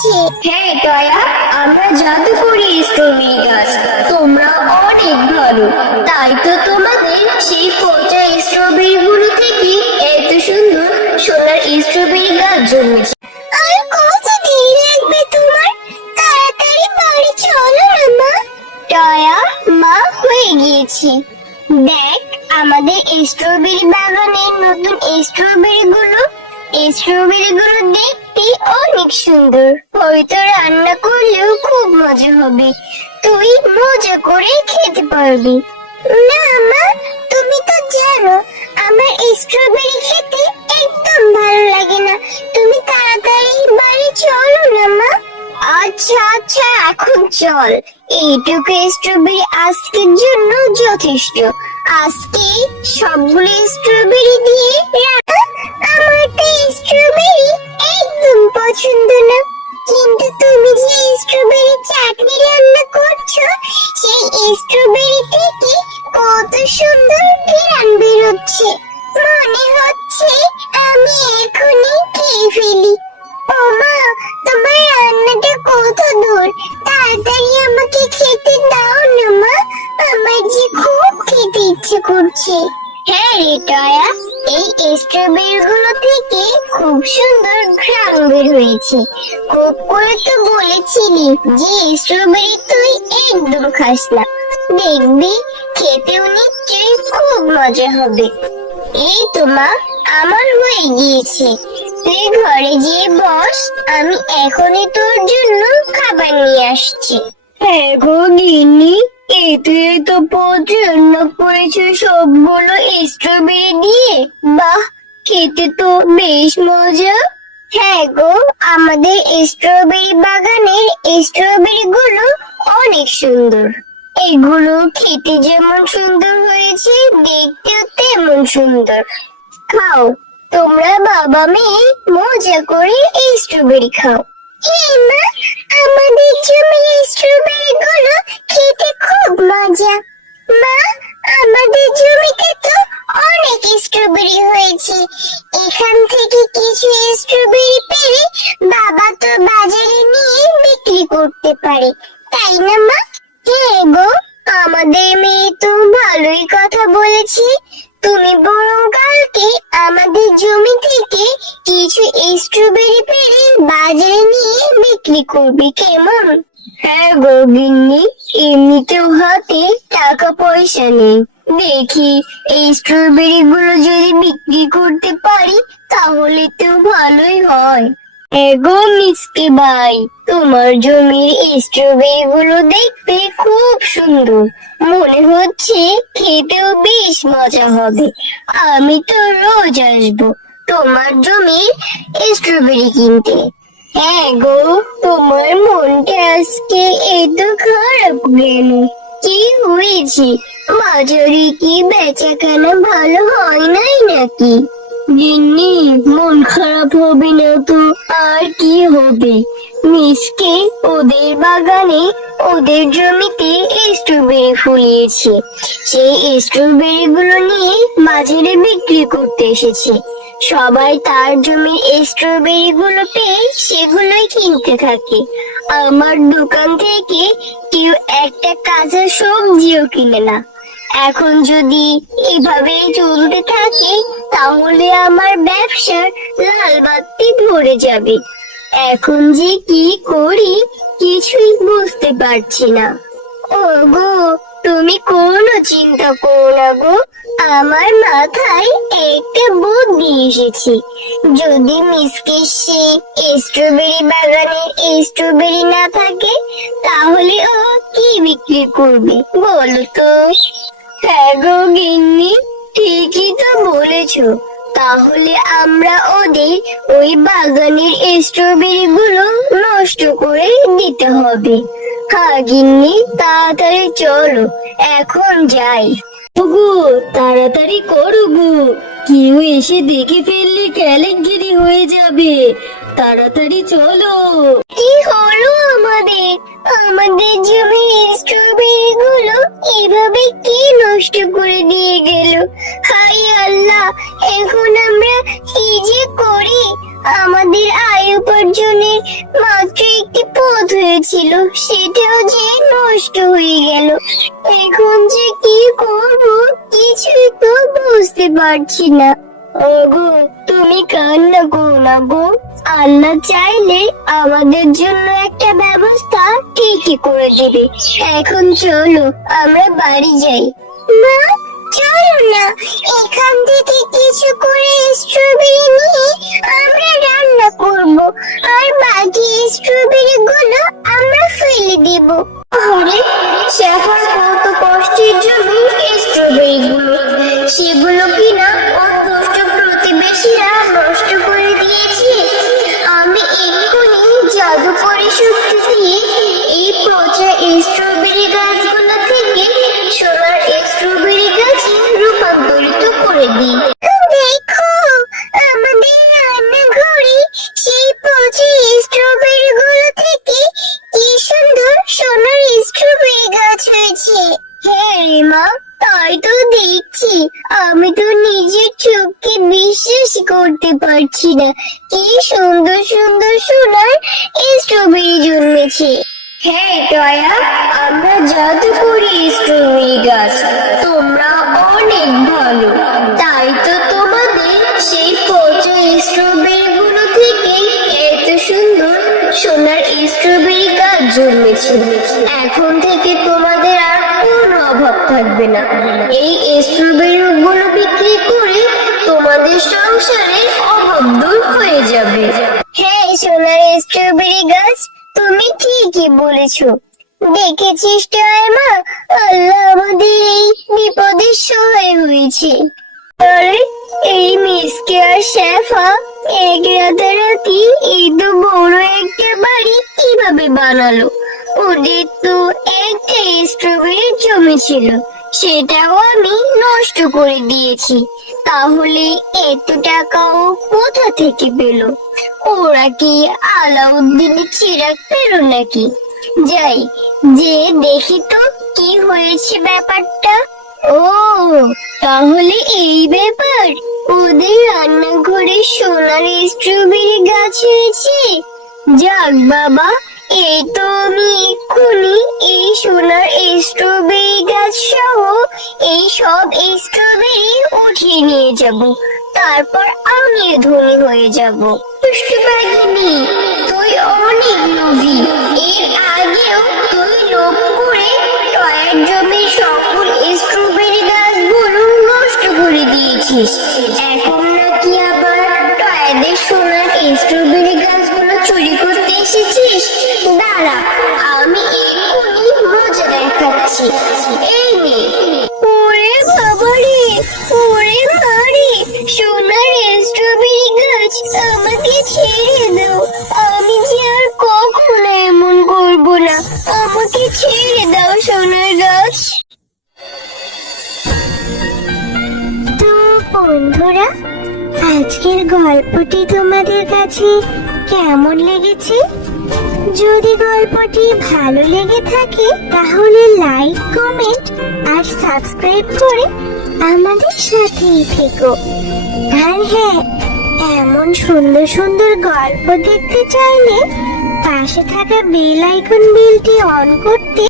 হয়েছে। হ্যাঁ টয়া, আমরা জাদু করি স্ট্রবেরি গাছ। তোমরা অনেক ভালো, তাই তো তোমাদের সেই পচা স্ট্রবেরি গুলো থেকে এত সুন্দর সোনার স্ট্রবেরি গাছ জন্মেছে। আর কত দেরি লাগবে তোমার? তাড়াতাড়ি বাড়ি চলো না মা। টয়া, মা হয়ে গিয়েছে। দেখ আমাদের স্ট্রবেরি বাগানের নতুন স্ট্রবেরি গুলো দেখতে অনেক সুন্দর। হয়তো রান্না করলেও খুব মজা হবে, তুই মজা করে খেতে পারবি। না মা, তুমি তো জানো আমার স্ট্রবেরি খেতে একদম ভালো লাগে না। তুমি তাড়াতাড়ি বাড়ি চলো না মা। আচ্ছা আচ্ছা, এখন চল। এইটুকু স্ট্রবেরি আজকের জন্য যথেষ্ট। আজকে সবগুলো স্ট্রবেরি দিয়ে আমার তো স্ট্রবেরি একদম পছন্দ না, কিন্তু তুমি যে স্ট্রবেরি চাটনি রান্না করছো সেই স্ট্রবেরি থেকে কত সুন্দর ঘ্রাণ বেরোচ্ছে। মনে হচ্ছে আমি এখনই খেয়ে ফেলি। ও মা, তোমার রান্নাটা কত দূর? তাড়াতাড়ি আমাকে খেতে দাও না মা, আমার যে খুব খেতে ইচ্ছে করছে। হ্যাঁ রে টয়া, এই স্ট্রবেরি গুলো থেকে খুব সুন্দর ঘ্রাণ বের হয়েছে। খুব করে তো বলেছিলি যে স্ট্রবেরি তুই একদম খাস না, দেখবি খেতেও নিশ্চয়ই খুব মজা হবে। এই তো মা, আমার হয়ে গিয়েছে। তুই ঘরে গিয়ে বস, আমি এখনই তোর জন্য খাবার নিয়ে আসছি। হ্যাঁ গো গিন্নি, এতে তো প্রচুর রান্না করেছে সবগুলো স্ট্রবেরি দিয়ে। বাহ, খেতে তো বেশ মজা। হ্যাঁ গো, আমাদের স্ট্রবেরি বাগানের স্ট্রবেরি গুলো অনেক সুন্দর। এগুলো খেতে যেমন সুন্দর হয়েছে, দেখতেও তেমন সুন্দর। খাও, তোমরা বাবা মেয়ে মজা করে এই স্ট্রবেরি খাও। হ্যাঁ মা, আমাদের জমির স্ট্রবেরি গুলো খেতে খুব মজা। মা, আমাদের জমিতে তো অনেক স্ট্রবেরি হয়েছে। এখান থেকে কিছু স্ট্রবেরি পেরে বাবা তো বাজারে নিয়ে বিক্রি করতে পারে, তাই না মা? হ্যাঁ গো, আমাদের মেয়ে তো ভালোই কথা বলেছে। তুমি বরং কালকে আমাদের জমি থেকে কিছু স্ট্রবেরি পেরে বাজারে নিয়ে বিক্রি করবে, কেমন? হ্যাঁ গো গিন্নি, এমনিতেও হাতে টাকা পয়সা নেই। দেখি এই স্ট্রবেরি গুলো যদি বিক্রি করতে পারি তাহলে তো ভালোই হয়। এগো মিসকে ভাই, তোমার জমির স্ট্রবেরি গুলো দেখতে খুব সুন্দর, মনে হচ্ছে খেতেও বেশ মজা হবে। আমি তো রোজ আসবো তোমার জমির স্ট্রবেরি কিনতে। হ্যাঁ গো, তোমার মনটা আজকে এত খারাপ কেন? কি হয়েছে? বাজারে কি বেচাকেনা ভালো হয় নাই নাকি? গিন্নি, মন খারাপ হবে না তো আর কি হবে? মিসকে ওদের বাগানে ওদের জমিতে স্ট্রবেরি ফলিয়েছে, সেই স্ট্রবেরি গুলো নিয়ে বাজারে বিক্রি করতে এসেছে। সবাই তার জমির স্ট্রবেরি গুলো পেয়ে সেগুলোই কিনতে থাকে। আমার দোকান থেকে কেউ একটা কাঁচা সবজিও কিনে না। এখন যদি এভাবে চলতে থাকে তাহলে আমার ব্যবসার লাল বাতি ধরে যাবে। এখন যে কি করি কিছুই বুঝতে পারছি না। ওগো, তুমি কোনো চিন্তা করো না গো, আমার মাথায় একটা বুদ্ধি এসেছে। যদি মিসকে সেই স্ট্রবেরি বাগানে স্ট্রবেরি না থাকে তাহলে ও কি বিক্রি করবে বলো তো? হ্যাঁ গো গিন্নি, ঠিকই তো বলেছো। তাহলে আমরা ওদের ওই বাগানের স্ট্রবেরি গুলো নষ্ট করে দিতে হবে। হ্যাঁ গিন্নি, তাড়াতাড়ি চলো, এখন যাই। গো, তাড়াতাড়ি করো গো, কেউ এসে দেখে ফেললে কেলেঙ্কারি হয়ে যাবে। তাড়াতাড়ি চলো। কি হলো আমাদের? আমাদের জমির স্ট্রবেরি গুলো এভাবে কি নষ্ট করে দিয়ে গেল? হায় আল্লাহ, এখন আমরা কি যে করি? আমাদের আয় উপার্জনের মাত্র একটি পথ হয়েছিল, সেটাও যে নষ্ট হয়ে গেল। এখন যে কি করব কিছুই তো বুঝতে পারছি না। ওগো, তুমি কান্না করো না গো। আল্লাহ চাইলে আমাদের জন্য একটা ব্যবস্থা ঠিকই করে দেবে। এখন চলো আমরা বাড়ি যাই। মা, চলো না, এখান থেকে কিছু করে স্ট্রবেরি নিয়ে আমরা রান্না করব, আর বাকি স্ট্রবেরি গুলো আমরা ফেলে দেব। আরে, শেফার কত কষ্টের জন্য স্ট্রবেরি গুলো, সেগুলো কিনা ওর দুষ্ট প্রতিবেশীরা নষ্ট করে দিয়েছে। আমি এক্ষুনি জাদু করে শক্তি দিয়ে এই পচা স্ট্রবেরি গাছগুলো থেকে সোনার স্ট্রবেরি গাছে রূপান্তরিত করে দিই। দেখো, আমাদের রান্নাঘরে সেই পচা স্ট্রবেরি গুলো থেকে কি সুন্দর সোনার স্ট্রবেরি গাছ হয়েছে। হ্যাঁ রে মা, তাই তো দেখছি। আমি তো নিজের চোখকে বিশ্বাস করতে পারছি না, কি সুন্দর সুন্দর সোনার স্ট্রবেরি জন্মেছে। হ্যাঁ টয়া, আমরা জাদু করি স্ট্রবেরি গাছ, তোমরা অনেক ভালো, তাই তো তোমাদের সেই পচা স্ট্রবেরি গুলো থেকে এত সুন্দর সোনার স্ট্রবেরি গাছ জন্মেছে। এখন থেকে তোমাদের আর কোনো অভাব থাকবে না। এই স্ট্রবেরি গুলো বিক্রি করে তোমাদের সংসারে অভাব দূর হয়ে যাবে। হ্যাঁ সোনার স্ট্রবেরি গাছ, তুমি ঠিকই বলেছো। দেখেছিস মা, আল্লাহ আমাদের এই বিপদের সহায় হয়েছে। আরে, এই মিসকে আর শেফা এক রাতারাতি এত বড় একটা বাড়ি কিভাবে বানালো? ওদের তো একটা স্ট্রবেরি জমেছিল, সেটাও আমি নষ্ট করে দিয়েছি। তাহলে এত টাকাও কোথা থেকে পেল? ওরা কি আলাউদ্দিনের চিরাগ পেল নাকি? যাই, যে দেখি তো কি হয়েছে ব্যাপারটা। ও, তাহলে এই ব্যাপার, ওদের রান্নাঘরে সোনার স্ট্রবেরি গাছ হয়েছে। যাক বাবা, এই তো আমি এক্ষুনি এই সোনার স্ট্রবেরি গাছ সহ এই সব স্ট্রবেরি উঠিয়ে নিয়ে যাব, তারপর আমি ধনী হয়ে যাব। দুষ্টু বাঘিনী, তুই অনেক লোভী। এর আগেও তুই লোভ করে টয়ের জমির সকল স্ট্রবেরি গাছগুলো নষ্ট করে দিয়েছিস। এখন নাকি আবার টয়েদের সোনার স্ট্রবেরি গাছগুলো চুরি করতে এসেছিস? দাঁড়া, আমি এক্ষুনি মজা দেখাচ্ছি। এই নে। ওরে বাবারে, ওরে মারে, সোনার স্ট্রবেরি গাছ, আমাকে ছেড়ে দাও। আমি যে আর কখনো এমন করব না। আমাকে ছেড়ে দাও সোনার গাছ। তো বন্ধুরা, আজকের গল্পটি তোমাদের কাছে কেমন লেগেছে? যদি গল্পটি ভালো লেগে থাকে তাহলে লাইক, কমেন্ট আর সাবস্ক্রাইব করে আমাদের সাথেই থেকো। আর হ্যাঁ, এমন সুন্দর সুন্দর গল্প দেখতে চাইলে পাশে থাকা বেল আইকন বেলটি অন করতে